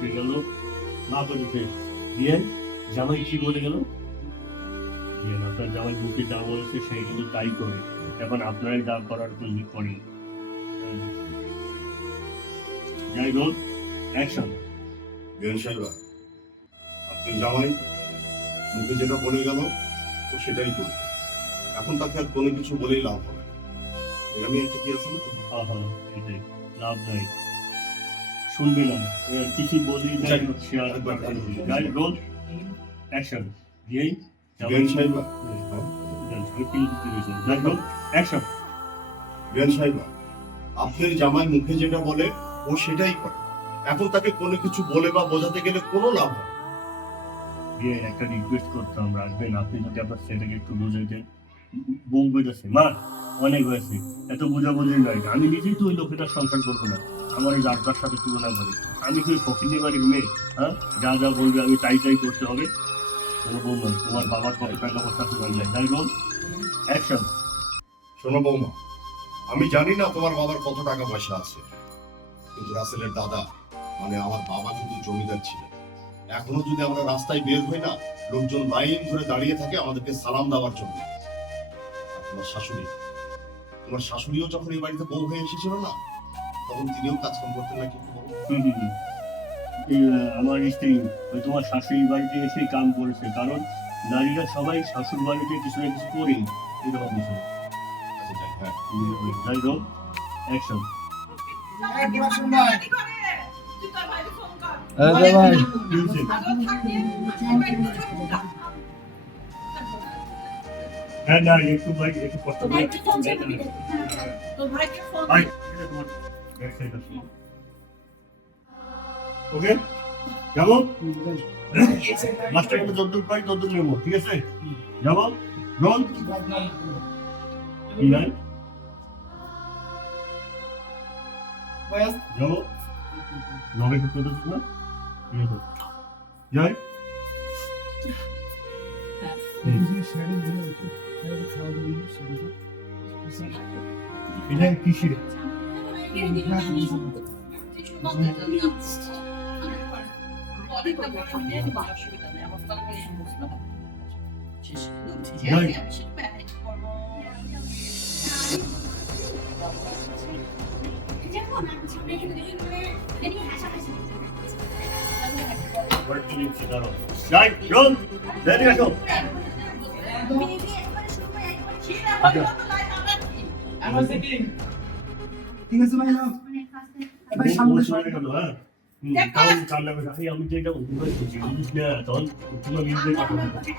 ঢুকে গেল না বলেছে দিয়ে জামাই কি বলে গেল আপনার জামাই মুখে যা বলেছে সে কিন্তু তাই করে এখন আপনারাই যা করার তৈরি করেন যাই হোক অ্যাকশন বিয়ান সাহেব আপনার জামাই মুখে যেটা বলে গেল ও সেটাই করবে এখন তাকে আর কোনো কিছু বলেই লাভ হবে আমি একটা কি আছে হ্যাঁ হ্যাঁ এটাই লাভ নাই শুনবে না কিছু বলি শেয়ার যাই রোল অ্যাকশন দিয়েই বিয়ান সাহেব যাই হোক অ্যাকশন বিয়ান সাহেব আপনার জামাই মুখে যেটা বলে ও সেটাই করে এখন তাকে কোনো কিছু বলে বা বোঝাতে গেলে কোনো লাভ হবে দিয়ে একটা রিকোয়েস্ট করতাম রাখবেন আপনি যদি আপনার ছেলেকে একটু বুঝাইতেন বউ বেঁধেছে মা অনেক হয়েছে এত বোঝাবুঝি নয় আমি নিজেই তো ওই লোকেটার সংসার করবো না আমার এই রাজটার সাথে তুলনা করি আমি কি ওই ফকিনি বাড়ির মেয়ে হ্যাঁ যা যা বলবে আমি তাই তাই করতে হবে কোনো বউ নয় তোমার বাবার কত টাকা অবস্থা তোমার যায় তাই বল অ্যাকশন শোনো বৌমা আমি জানি না তোমার বাবার কত টাকা পয়সা আছে কিন্তু রাসেলের দাদা মানে আমার বাবা কিন্তু জমিদার ছিলেন এখনো যদি আমরা রাস্তায় বের হই না লোকজন লাইন ধরে দাঁড়িয়ে থাকে আমাদেরকে সালাম দেওয়ার জন্য তোমার শাশুড়িও যখন এই বাড়িতে বউ হয়ে এসেছিল না তখন তিনিও কাজকাম করতেন নাকি আমার স্ত্রী ওই তোমার শাশুড়ি বাড়িতে এসে কাম করেছে কারণ নারীরা সবাই শাশুড় বাড়িতে কিছু না কিছু করেই এরকম কিছু যাই হোক অ্যাকশন হ্যাঁ না একটু ভাই একটু কষ্ট করে ওকে যাবো মাস্টার কিন্তু যদ্দুর পাই তদ্দুর নেবো ঠিক আছে যাবো রোল যাবো লগে করতে না ঠিক আছে যাই এটা কিসের যাই রোল রেডি আসো ঠিক আছে ভাই ভাই সামনে সরে গেল হ্যাঁ আমি যে এটা বুঝিস না তখন তুমি নিজে কথা বলছো